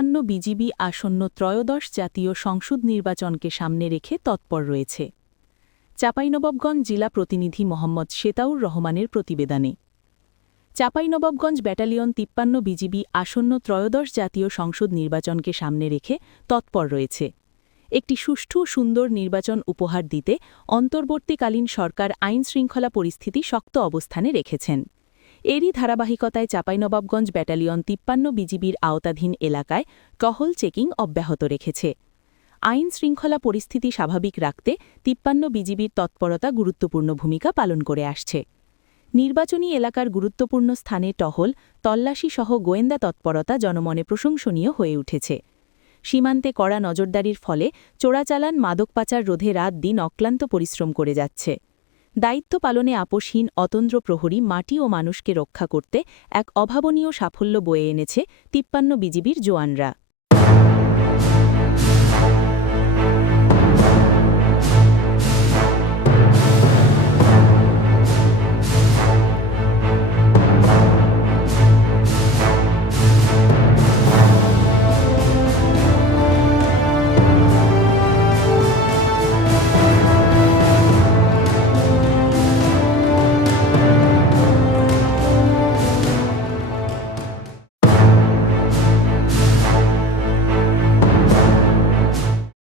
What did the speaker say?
তিপ্পান্ন বিজিবি আসন্ন ত্রয়োদশ জাতীয় সংসদ নির্বাচনকে সামনে রেখে তৎপর রয়েছে। চাঁপাইনবাবগঞ্জ জেলা প্রতিনিধি মোহাম্মদ শেতাউর রহমানের প্রতিবেদনে। চাঁপাইনবাবগঞ্জ ব্যাটালিয়ন তিপ্পান্ন বিজিবি আসন্ন ত্রয়োদশ জাতীয় সংসদ নির্বাচনকে সামনে রেখে তৎপর রয়েছে। একটি সুষ্ঠু সুন্দর নির্বাচন উপহার দিতে অন্তর্বর্তীকালীন সরকার আইন শৃঙ্খলা পরিস্থিতি শক্ত অবস্থানে রেখেছেন। এরই ধারাবাহিকতায় চাঁপাইনবাবগঞ্জ ব্যাটালিয়ন তিপ্পান্ন বিজিবির আওতাধীন এলাকায় টহল চেকিং অব্যাহত রেখেছে। আইন শৃঙ্খলা পরিস্থিতি স্বাভাবিক রাখতে তিপ্পান্ন বিজিবির তৎপরতা গুরুত্বপূর্ণ ভূমিকা পালন করে আসছে। নির্বাচনী এলাকার গুরুত্বপূর্ণ স্থানে টহল তল্লাশি সহ গোয়েন্দা তৎপরতা জনমনে প্রশংসনীয় হয়ে উঠেছে। সীমান্তে কড়া নজরদারির ফলে চোরাচালান মাদক পাচার রোধে রাত দিন অক্লান্ত পরিশ্রম করে যাচ্ছে। দায়িত্ব পালনে আপোষহীন অতন্দ্র প্রহরী মাটি ও মানুষকে রক্ষা করতে এক অভাবনীয় সাফল্য বয়ে এনেছে তিপ্পান্ন বিজিবির জোয়ানরা